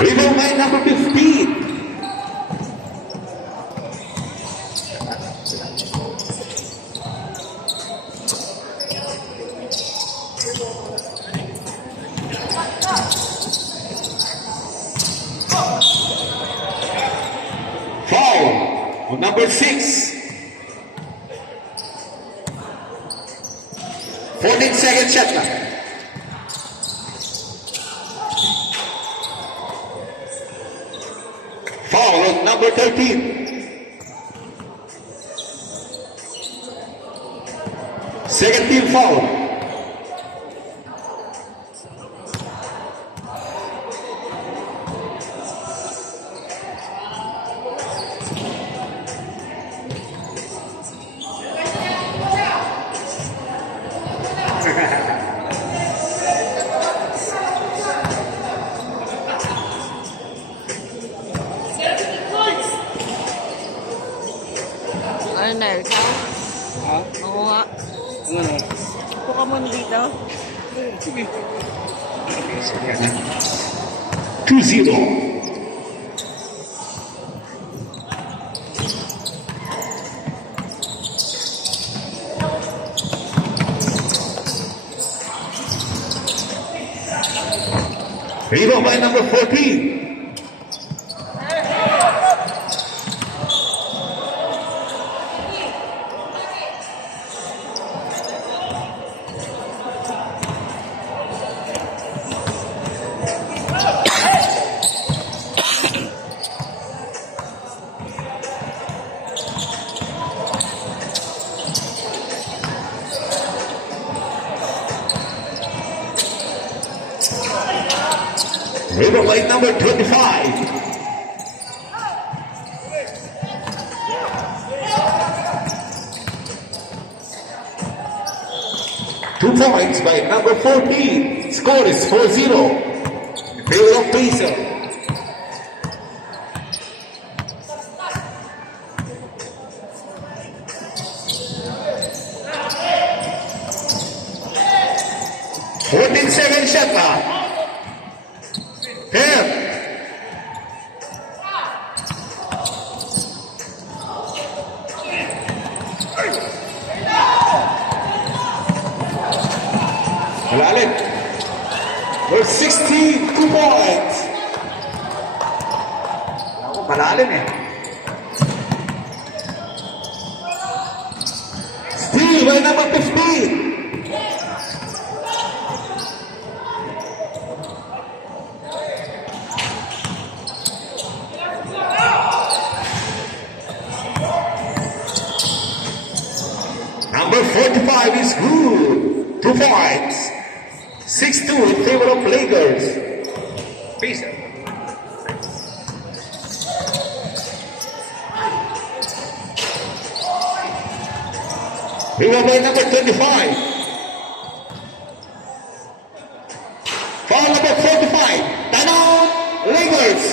Rebound by number 15. Foul on number 6. 14-second shot clock. Foul on number 13. Second team foul. Ano na, ikaw? Ha? Oo nga. Ano na? Upo ka muna dito. Sige. 2-0. Rebound by number 14. Rebound by number 25. Two points by number 14. Score is 4-0 in favor of Pacer. Second shot clock. 10. Malalim. Number 16, 2 points. Ako, malalim eh. Steal by number 15. Number 45 is good. 2 points. 6-2 in favor of Lakers. Peace. Rebound by number 25. Foul number 45. Timeout, Lakers.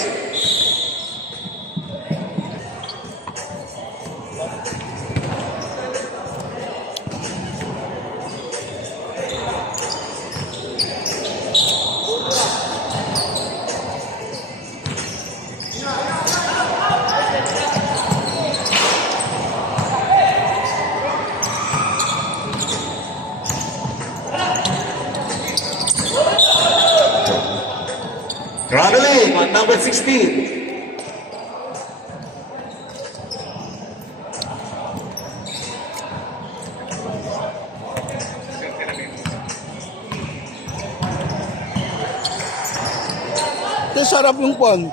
Traveling on number 16. Ito sarap yung kwan.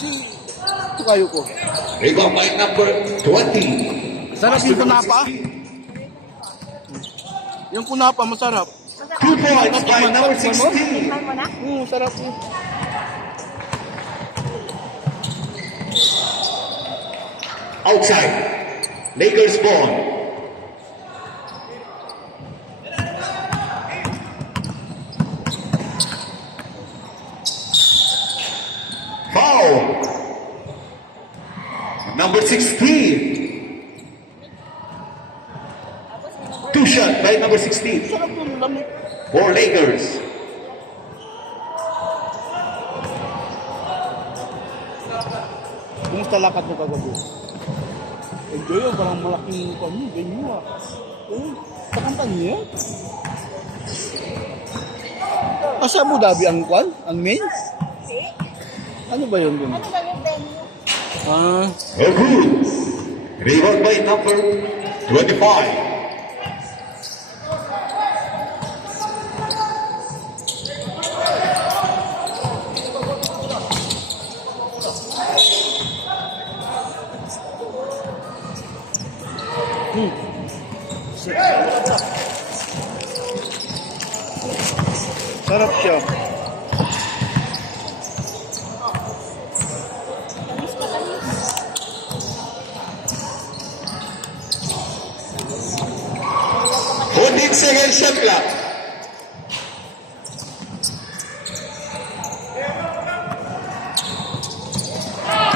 Si kayo ko. Rebound by number 20. Sarap yung kunapa. Yung kunapa masarap. 2 points by number 16. Sarap yun. Outside. Lakers ball. Two shot by number 16 Sarap yung lamig. for Lakers. Kumusta lakad mo kagabi? Enjoy yun, parang malaking kanya, venue ah. Kakanta niya? Sa Abu Dhabi ang kwan? Ang main? Ano ba yun dun? Ano ba yung venue? Ah, Oh, good. Rebound by number 25. sarap siya. Tamis ka tamis. 14 seconds shot clock.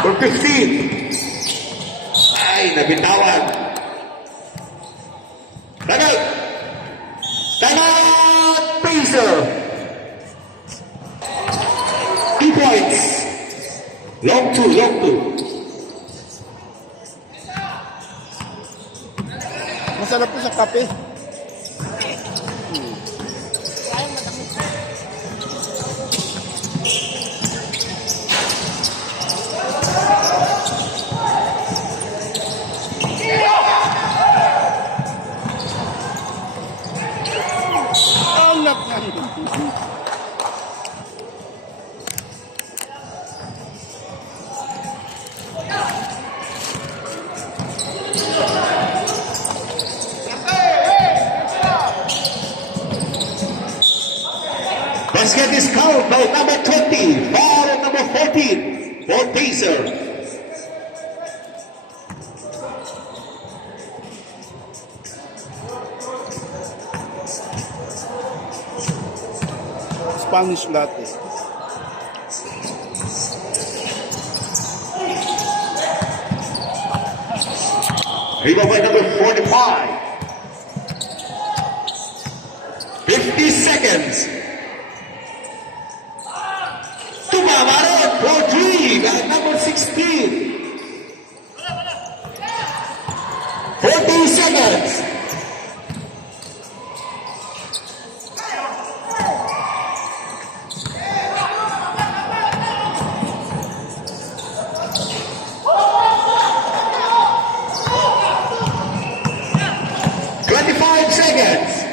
For 15. Ay, nabitawan. Tagal. Tagal. Pacer. 2 points. Long two, long two. Masarap po sa kape. Kaya matamis. Anak nga. Basket is called by number 20. Foul on number 14 for Pacer. Spanish latte. Rebound by number 45. 50 seconds. Tumamaron for 3 by number 16. 40 seconds. Seconds.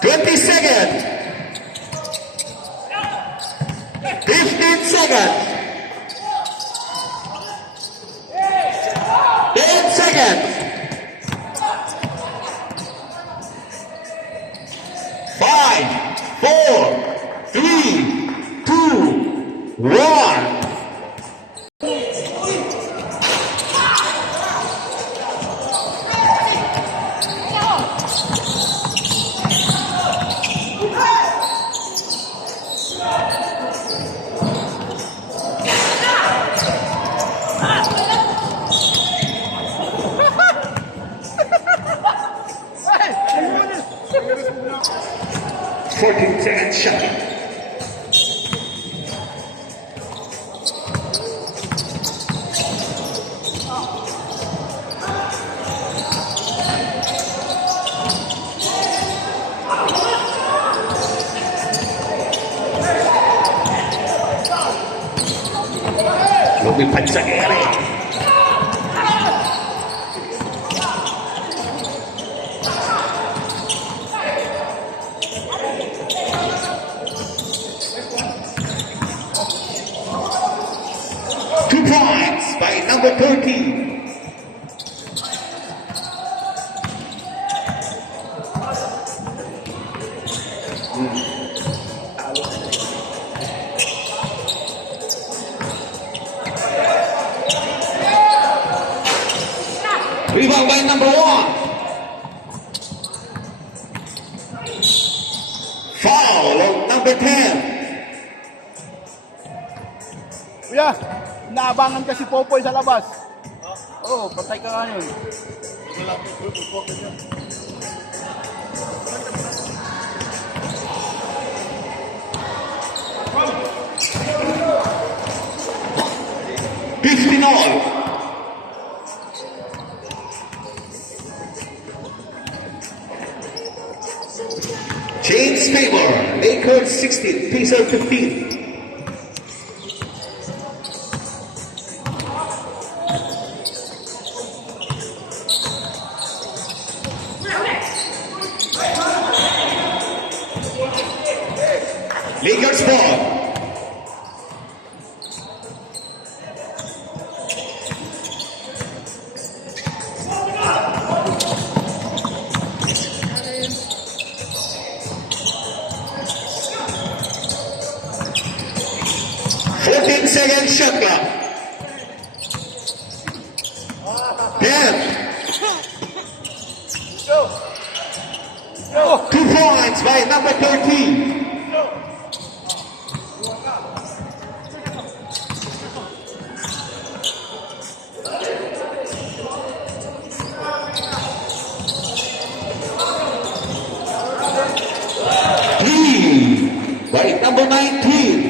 20 seconds. 15 seconds. 10 seconds. 5, 4, 3, 2, 1. Second shot. Lumipad sa ere. Points by number 13. Rebound by number 1. Foul of number 10. Kuya, naabangan ka si Popoy sa labas. Oo, patay ka ngayon. Fifteen all. James Favor, Lakers 16, Pacers 15. Lakers ball. Second shot clock. 10. 2 points by number 13. By number 19.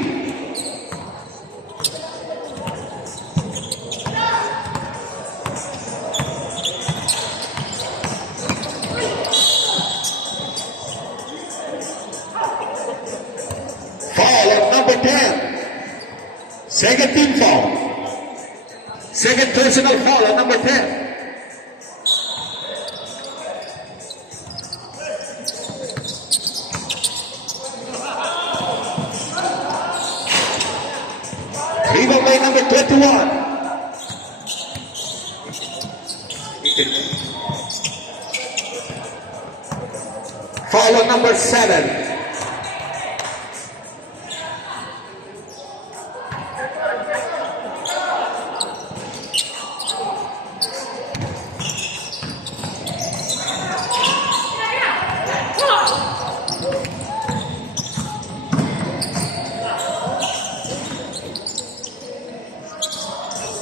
Foul on number 10. Second team foul. Second personal foul on number 10. Rebound by number 21. Foul on number 7.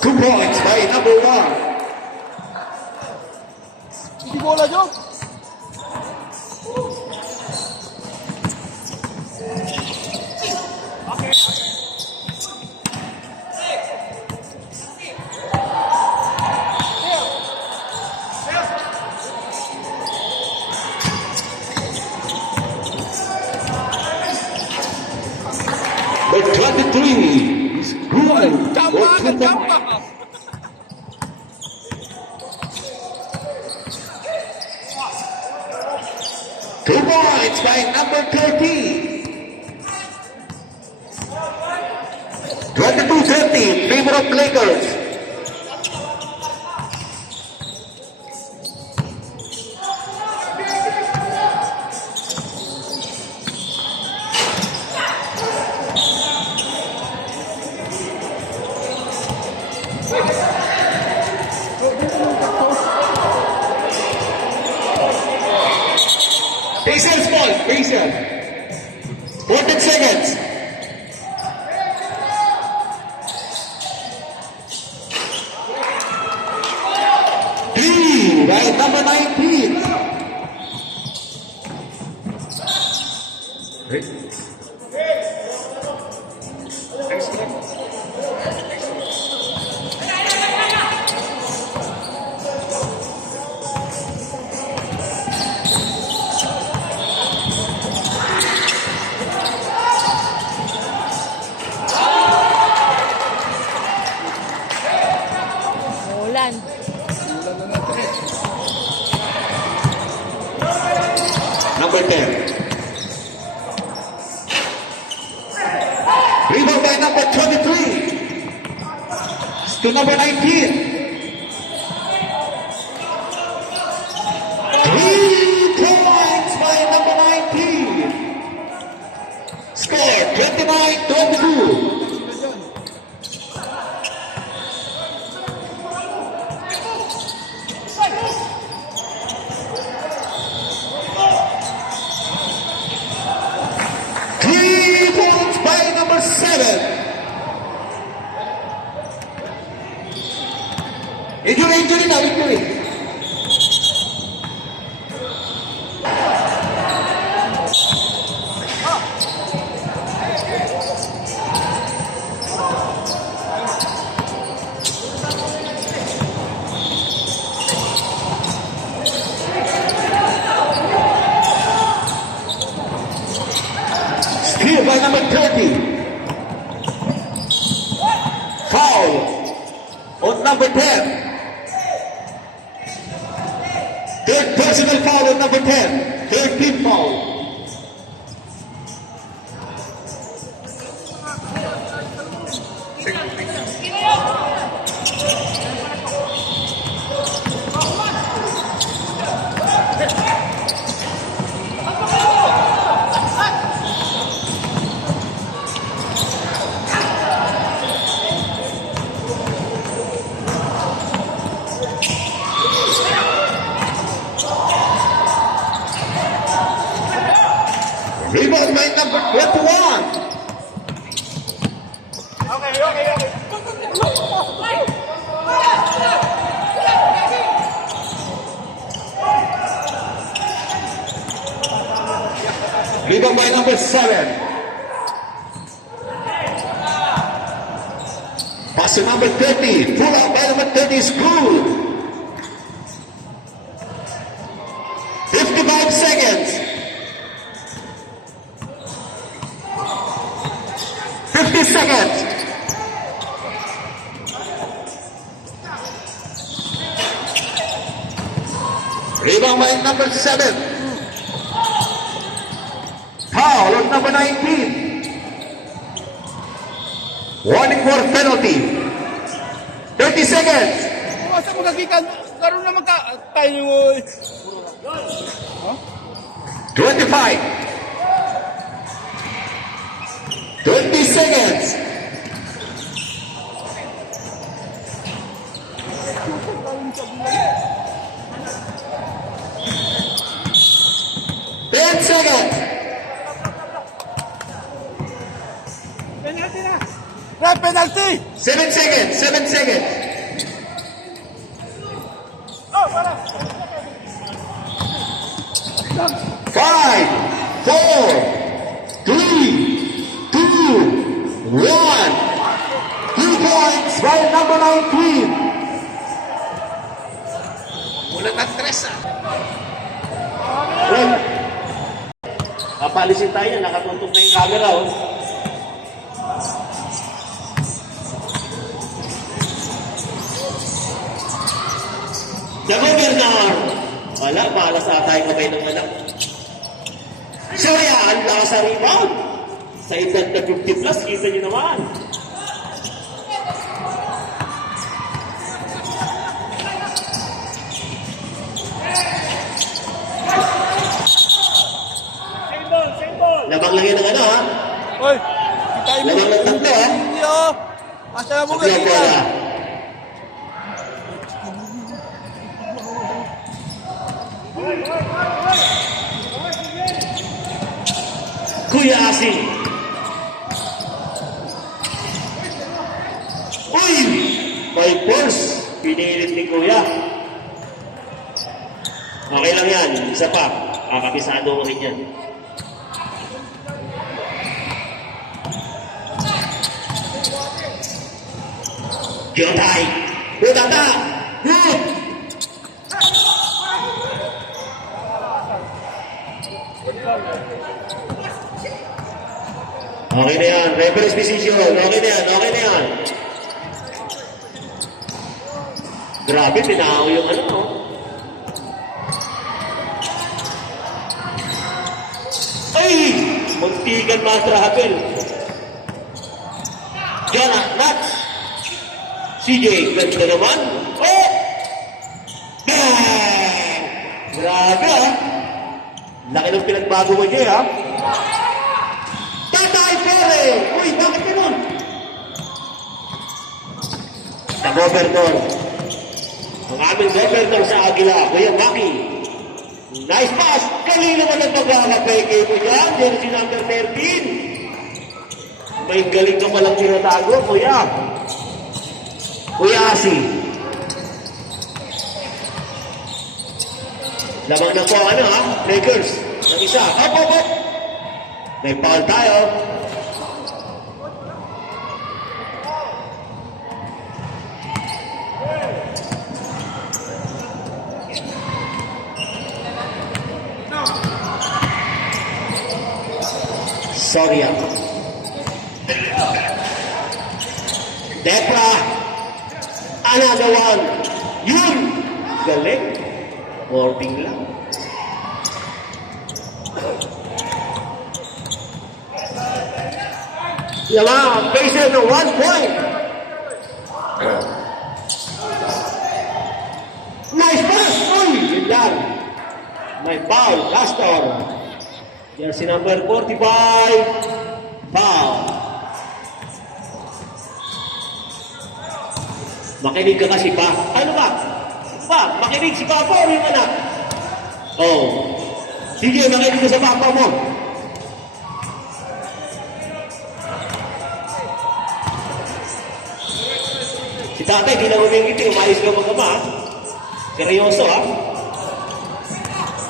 Two points by number 1. Hindi bola, Joe. The 23 is Gruen. Jumpa. 2 points by number 13. 22-30, favor of Lakers. Pacers ball, Pacers. 14 seconds. Three by number 19. Ulan. Number 10. Rebound by number 23. To number 19. 3 points by number 19. Score 29-22. By number 7. Injury na, injury. Steal by number 30. Foul on number 10. Third personal foul on number 10. Third team foul. Rebound by number 21. Rebound by number 7. Pass to number 30. Pull out by number 30 is good. 55 seconds. 50 seconds. Rebound by number 7. Foul on number 19. Warning for penalty. 30 seconds. Masa magagikan, karoon naman ka, tayo, 25. 20 seconds. Ten seconds. penalty na. Red penalty. 7 seconds. 7 seconds. Five, four, three, two, one. 2 points by number 19. Wala ng tres ah. Well, papalisin tayo, nakatutok na yung camera, oh. The governor! Wala, malas ata yung kamay ng anak. So yan, lakas sa rebound. Sa edad na 50 plus, kita nyo naman. Labang lang yun ng ano, ha? Oy, kita mo. Labang ng tatlo, ha? Hindi oh. Asa mo Sa bola. gagikan? Kuya Asi. Uy! May force. Pinilit ni Kuya. Okay lang yan. Isa pa. Kakabisado ko rin yan. Gyotay. Budata. Good. Okay na yan. Reference decision. Okay na yan. Okay na yan. Grabe, pinahaw yung ano, no? Ay! Muntikan Master Hapel. Jonah, Nats. CJ, ganda naman. Oh! Bang! Grabe, ha? Laki ng pinagbago mo, Jay, ha? Tatay Pere! Uy, bakit ganun? Sa governor. Ang aming governor sa Aguila, Kuya Maki. Nice pass! Kanina mo nagpaglalagay kayo mo dyan, jersey number 13. May galing ka palang tinatago, Kuya. Kuya Asi. Lamang na po ano ha, Lakers. Ng isa. Hop, hop, hop. May foul tayo. Soria. Depra. Another one. Yun. Galing. Warping lang. Lamang. Patient ng 1 point. Nice pass. Uy. Yun lang. May foul. Castor. Jersey number 45. Foul. Makinig ka kasi pa. Ano ba? Pa, makinig si Papa o yung anak? Oh. Sige, makinig ka sa Papa mo. Si tatay, di na umingiti. Umayos ka mag-ama, ha? Seryoso, ha?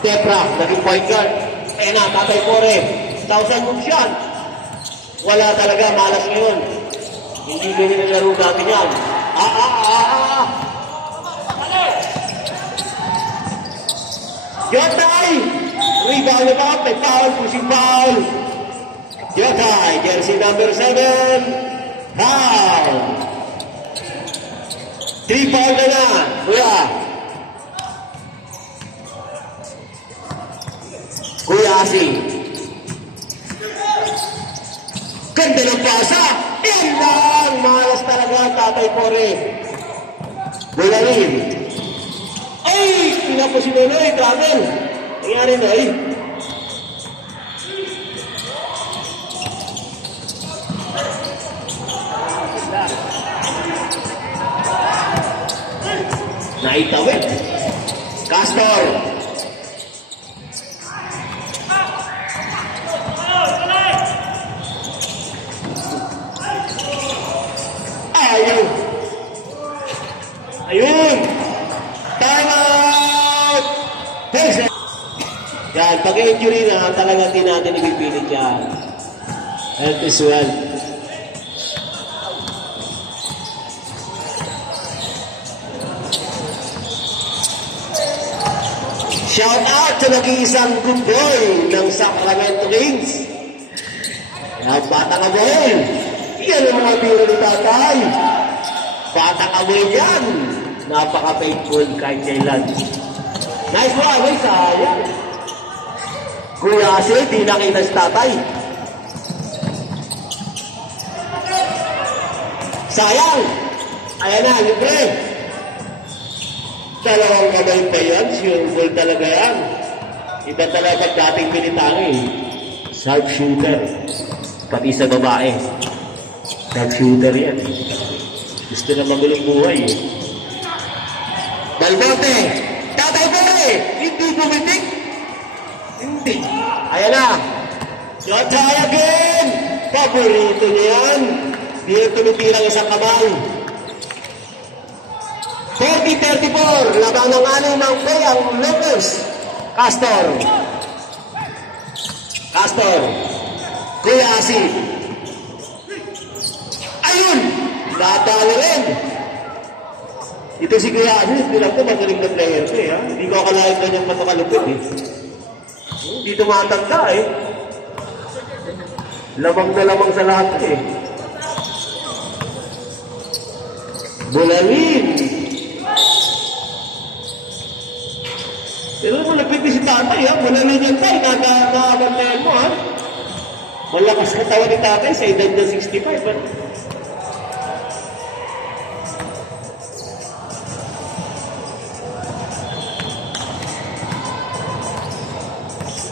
Tepra, naging point guard. Kaya na, tatay Pore. 1,000 moves yan. Wala talaga, malas ngayon. Hindi ganyan ang laro natin yan. Jotay! Rebound na ba? May foul, pushing foul. Jotay, jersey number 7. Foul. 3 foul na. Kuya. Kuya Asi. Ganda ng pasa. Yan lang. Malas talaga, tatay Pore. Bularin. Ay! Pinapos si Nonoy. Grabe. Nangyari na eh. Naitawid. Castor. Ayun. Ayun. Time out. Yan, pag-injury na, talagang di natin ipipilit yan. Health is wealth. Shout out sa nag-iisang good boy ng Sacramento Kings. Yan, batang aboy. Yan ang mga biro ni tatay. Batang aboy yan. Napaka-faithful kahit kailan. Nice one, may sayang. Kuya Asi, di nakita si tatay. Sayang. Ayan na, libre. Dalawang kamay pa yan, sure ball talaga yan. Iba talaga dating pinitangi. Sharp shooter. Pati sa babae. Sharp shooter yan. Gusto na magulong buhay eh. Balbote! Tatay Pore! Hindi bumitik! Hindi. Ayan na. Jotay again! Paborito niya yan. Di yung tumitirang isang kamay. 40-34. Labang ng anong ng play ang Lakers. Castor. Castor. Kuya Asi. Ayun! Natalo rin. Ito si Kuya Asi. Bilang ko magaling na player ko eh. Hindi ko akalain na niyang matakalupit eh. Hindi tumatanda eh. Lamang na lamang sa lahat eh. Bularin. Pero malapit si tatay ha. Bularin yan tayo. Nakabantayan mo ha. Malakas katawan ni tatay sa edad na 65 ha.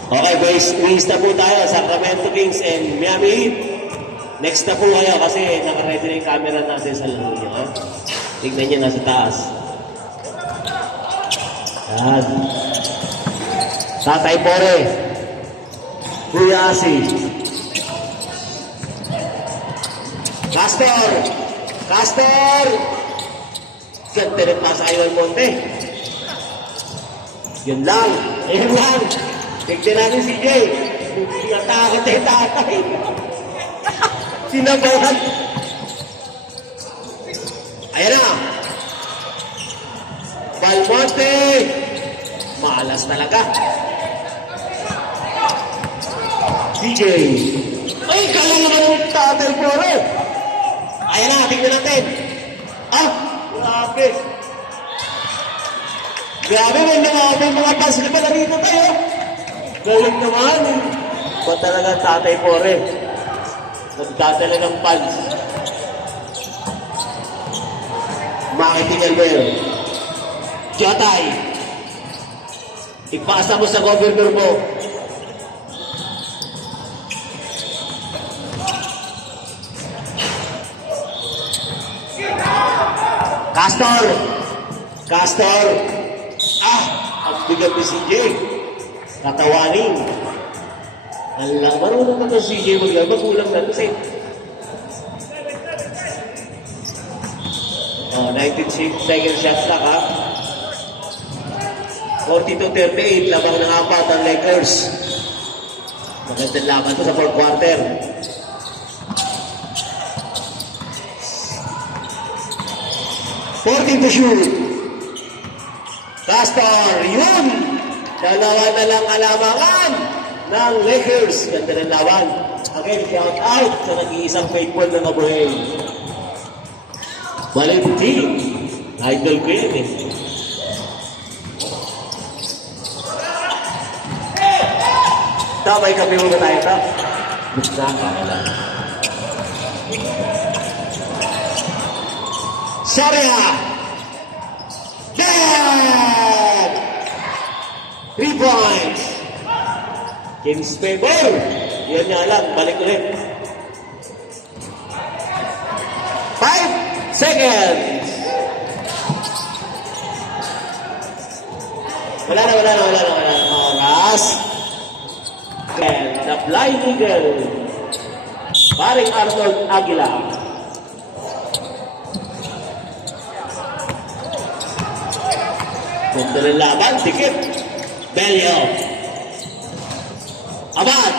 Okay boys, wings na po tayo. Sacramento Kings and Miami Heat. Next na po kayo kasi nakaready na yung camera natin sa laro niyo. Ha? Tignan niyo nasa taas. Yan. Tatay Pore. Kuya Asi. Castor. Castor. Ganda rin pa sa Iwan Monte. Yun lang. Ayun lang. Tignan natin si Jay. Tinatakot na yung tatay. Sinabahan. Ayan na. Balmonte. Malas talaga. CJ. Ay, kala naman yung tatay po rin. Ayan na, tingnan natin. Ah, grabe. Grabe, may mga basketball na rito tayo. Galing naman. Ba talaga tatay po rin. Nagdadala ng pants. Makitingan mo yun. Jotay. Ipasa mo sa governor mo. Castor! Castor! Ah! Ang bigat ni CJ. Tatawanin. Alam, marunong na to CJ mag-alba. Kulang na to sa'yo. Oh, 19 second shots lang ha. 42-38. Labang ng apat ang Lakers. Magandang laban to sa fourth quarter. 14 to shoot. Castor, yun! Dalawa na lang alamangan ng Lakers. Ganda ng laban. Again, shout out sa nag-iisang faithful na Mabuhay. Valentin. Idol ko yun eh. May kape mo ba tayo, Tap? Gusto na. Soria! Dead! 3 points! Kings favor! Yan nga lang, balik ulit. 5 seconds! Wala na. Oras. And the Flying Eagle. Paring Arnold Aguila. Ganda ng laban, tikip. Belio. Abad.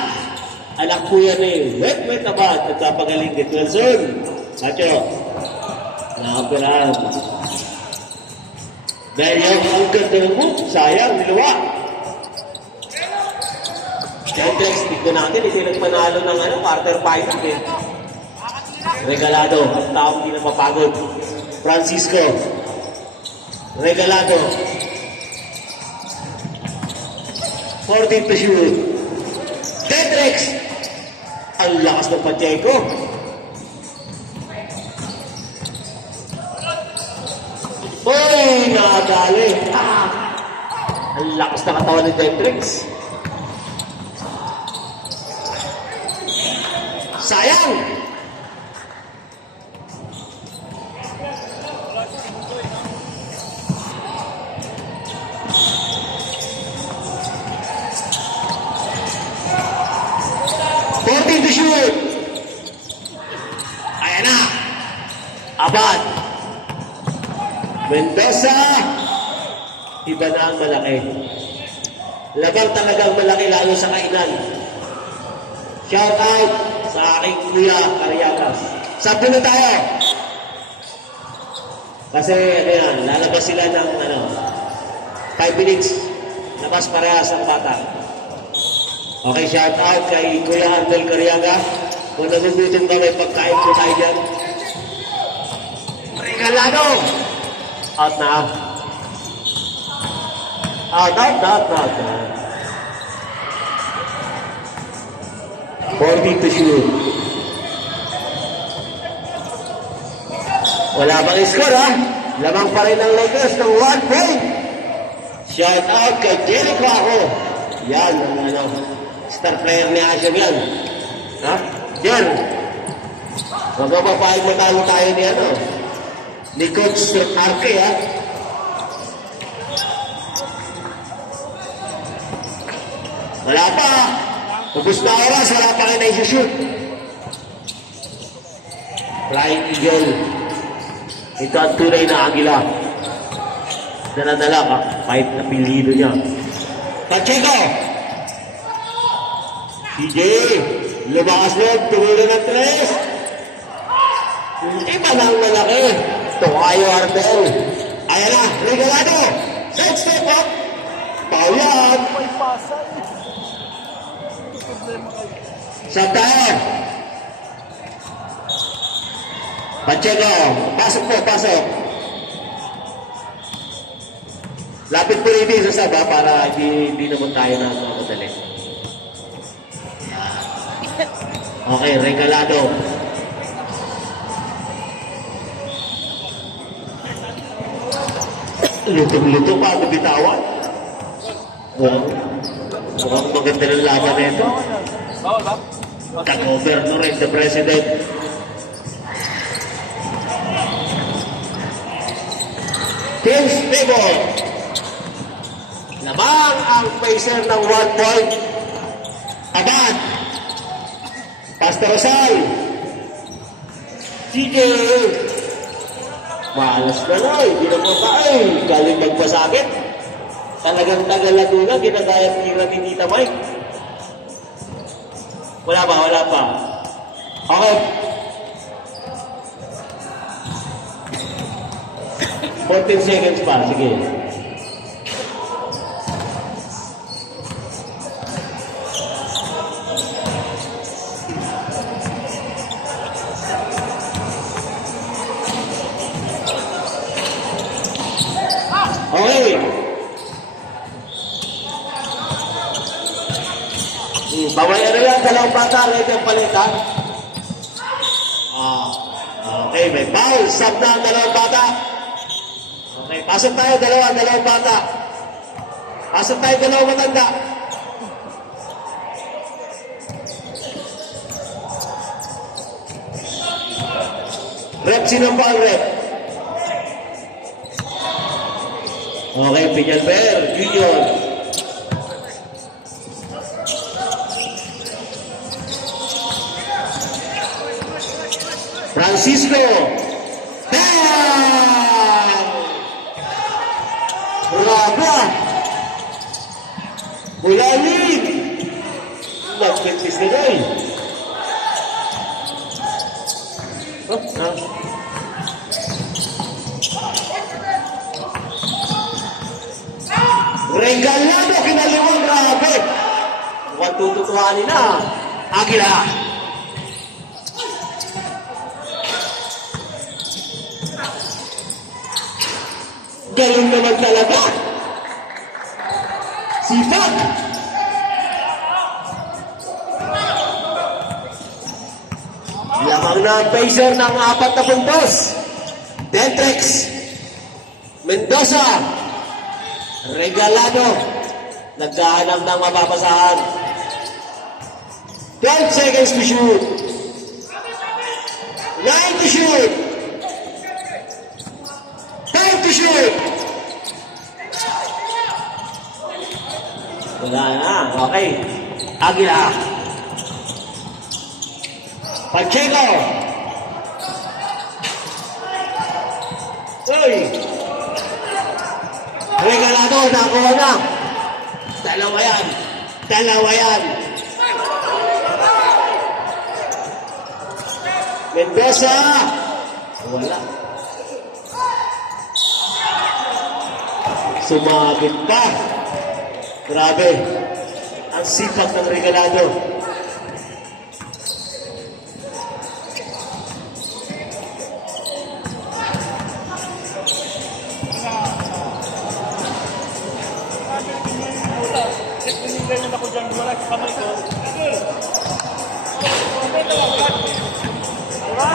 Anak po yan eh. Wet Abad. Nagpapagaling kay Wilson. Sacho. Nakapiraan. Belio, ang ganda mo. Sayang, niluwa. Siyempre, tignan natin. Hindi nagpanalo ng quarter final eh. Regalado. Ang taong hindi na mapagod. Francisco. Regalado. 14 to shoot. Tetrix. Ang lakas ng Pacheco. Uy, nakadali. Ang lakas na katawan ni Tetrix. Sayang. To shoot. Ayan na. Abad. Mendoza. Iba na ang malaki. Labang talagang malaki lalo sa kainan. Shout out sa aking kuya Ariagas. Sabi na tayo. Kasi ano yan, lalabas sila ng 5 minutes. Labas parehas ang bata. Okay, shout out kay Kuya Arnel Cariaga. Kung nagugutom ka, may pagkain po tayo dyan. Regalado! Out na. Out. 40 to shoot. Wala bang score ha? Lamang pa rin ang Lakers ng 1 point. Shout out kay Jericho ako. Yan, star player ni Asian yan. Ha? Yan. Magpapahig matalo tayo ni Coach Arke, ha? Wala pa. Ubus na oras, wala pa kayo na isushoot. Flying Eagle. Ito ang tunay na agila. Dala-dala ka, kahit napilido niya. Pacheco. CJ. Lumakas loob. Tumulong ng 3. Iba lang malaki. Tokayo Arbel. Ayan na. Regalado. Side step up. Foul yan. May pasa eh. Ito problema kayo. Shot tayo. Pacheco. Pasok po. Pasok. Lapit po rin sa saba para hindi naman tayo na madali. Okay, Regalado. Lutong-luto pa, nabitawan. Mukhang maganda ng laban na ito. Bawal ba? Tagover no rin, the president. Teams Table. Lamang ang pacer ng 1 point. Abad. Pastor Rosal. CJ. Malas na na, hindi na po tayo. Galing magpasakit. Talagang tagalado na, ginagaya tira ni Tita Mike. Wala pa, wala pa. Okay. 14 seconds pa, sige. Okay. Bawayan na lang, dalawang bata, ready ang palitan. Okay, may foul. Sub na ang dalawang bata. Okay, pasok tayo, dalawang bata. Pasok tayo, dalawang matanda. Rep, sinong foul rep? Okay, Piñalver, Junior. Francisco. Bang! Raba. Bulalin. Nagpitis na doon. Regalado, kinalimang grabe. Mukhang tututuhanin na. Agila. Galing naman talaga. Sipag. Lamang na ang pacer ng 4 na puntos. Dentrex. Mendoza. Regalado. Nagdahanap ng mapapasahan. 12 seconds to shoot. 9 to shoot. 10 to shoot. Wala na. Okay. Agila. Pacheco. Uy. Regalado. Nakuha na. Dalawa yan. Mendoza. Wala. Sumabit pa. Grabe. Ang sipag ng Regalado. Ganyan ako dyan, wala sa kamay ko. Wala.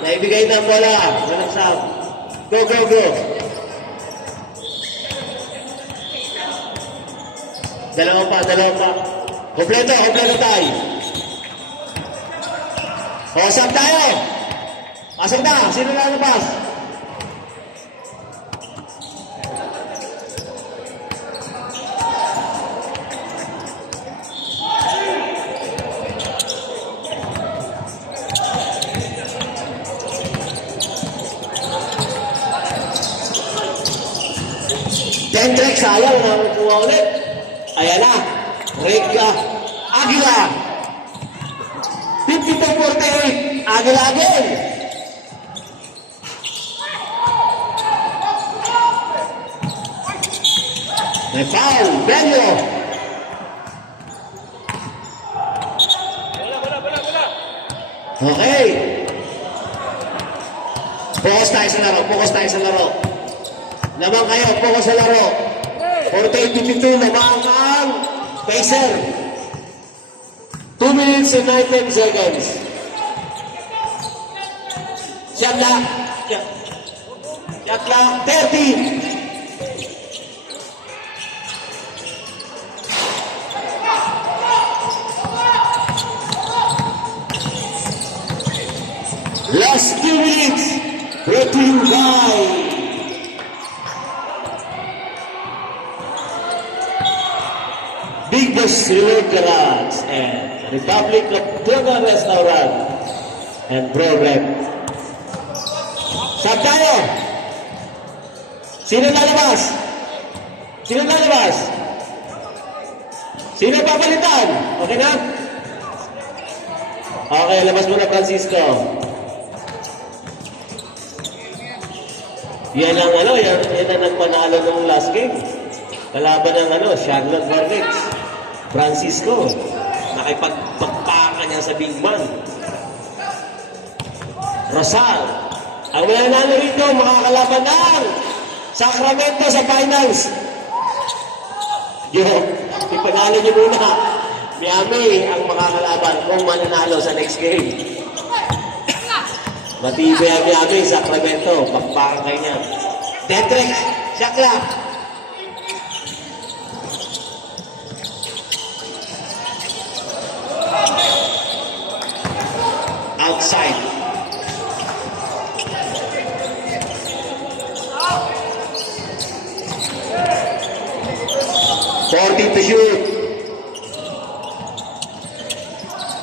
Naibigay na ang bola. Walang sab. Go. Dalawa pa. Kompleto tayo. O, sab tayo. Pasok na. Sino na nabas? Hendrik, sayang, nakukuha ulit. Ayan na. Rick Aguila. 52-48. Aguila again. May foul. Benyo. Okay. Focus tayo sa laro. Focus tayo sa laro. Lamang kayo. Focus sa laro. 48-52. Lamang ang Pacer. 2 minutes and 19 seconds. Shot clock. Shot clock. 30. Last 2 minutes. Brooklyn by Big Boss Resort Garage and Republic of Tuna Restaurant and Program. Sab tayo. Sino lalabas? Sino lalabas? Sino papalitan? Okay na? Okay, labas mo na Francisco. Yan ang yan ang nagpanalo ng last game. Kalaban ng Charlotte Hornets. Francisco. Nakipagpagpaka niya sa big man. Rosal. Ang mananalo rito, makakalaban ng Sacramento sa finals. Ipanalo niyo muna. Miami ang makakalaban kung mananalo sa next game. Matibay ang Miami, Sacramento. Pagpaka kayo niya. Hendrik, Shakla. Outside. To shoot.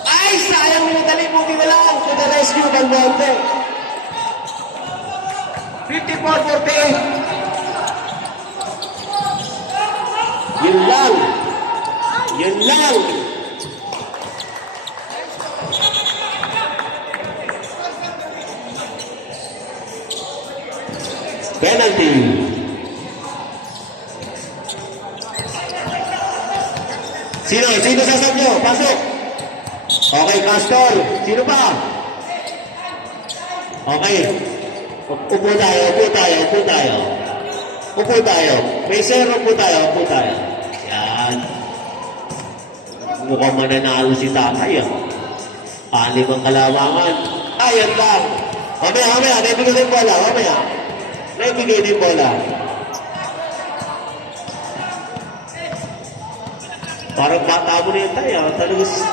Ay, sayang minadali mo lang. To the rescue ng Monte. 54-48. Yun lang. Yun lang. Penalty. Sino sasab nyo? Pasok. Okay, Castor. Sino pa? Okay. Upo tayo. May zero po tayo. Yan. Mukhang mananalo si tatay. Alim ang kalawangan. Ayan lang. Mamaya. Naibigay din bola. Naibigay din bola. Parang bata mo na yun tayo. Talus.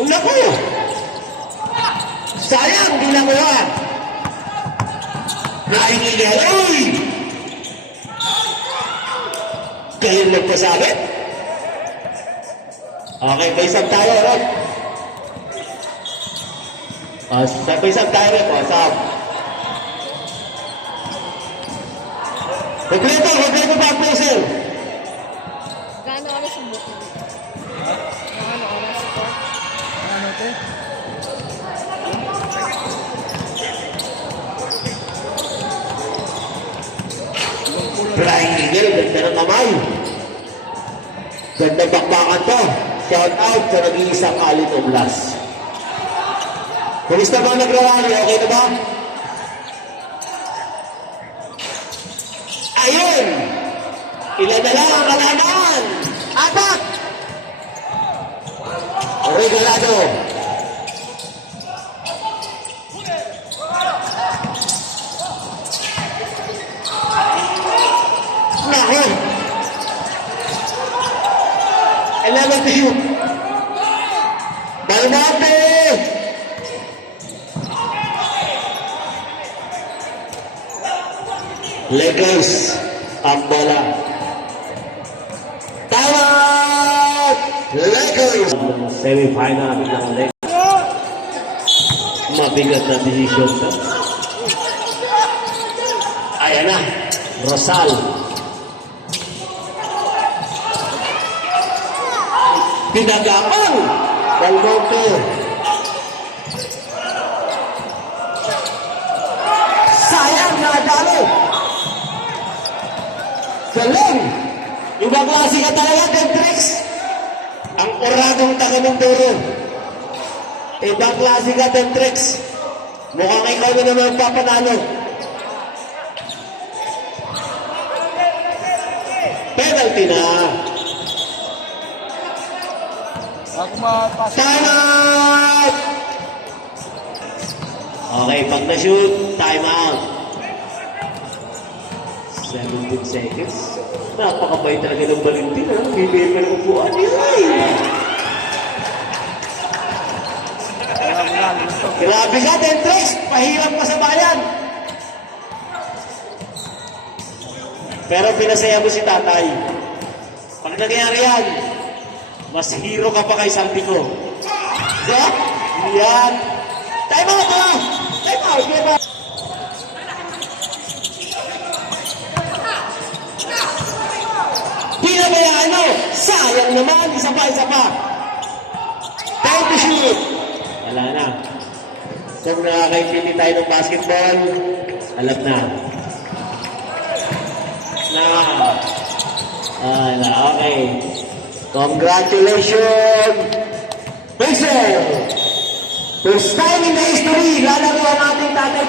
Naku! Sayang, di lang yan. Nainigay. Uy! Kayo nagpasabit? Okay, may isang tayo, Rob. May isang tayo, Rob. Sab. Kompleto pa po, sir. Gaano oras ang book mo? Gaano oras ito? Ano ito? Flying Eagle, ganda ng kamay. Ganda bakbakan to. Shout out sa nag-iisang Alit Oblas. Kumusta ba nagrawari? Okay na ba? Ayun! Ilan na lang ang kalaman? Apat! Regalado. Naku! 11 to shoot. Balmate! Lakers ang bola. Tawag! Lakers! Semi-final ng Lakers. Mabigat na desisyon na. Ayan na. Rosal. Pinagapang Del Monte. Sayang na dalo. Galing. Ibang klase ka talaga, Dentrix. Ang oradong taga-Mindoro. Ibang klase ka, Dentrix. Mukhang ikaw na naman papanalo. Penalty na. Ako mapasok. Time out! Okay, pag na-shoot, time out. 17 seconds. Napakabay talaga ng Valentin, ha? Bibigay pa ng upuan. Yay! Grabe ka, Dentrix! Pahirap ka sa bayan! Pero pinasaya mo si tatay. Pag nangyari yan, mas hero ka pa kay Saltico. So, yan. Time out, ha? Time out, time out. Pinabayaan mo. Sayang naman. Isa pa, isa pa. Time to shoot. Wala na. Kung nakakaintindi tayo ng basketball, alam na. Okay. Congratulations, Brazil! First time in the history, lalaro ang ating tatay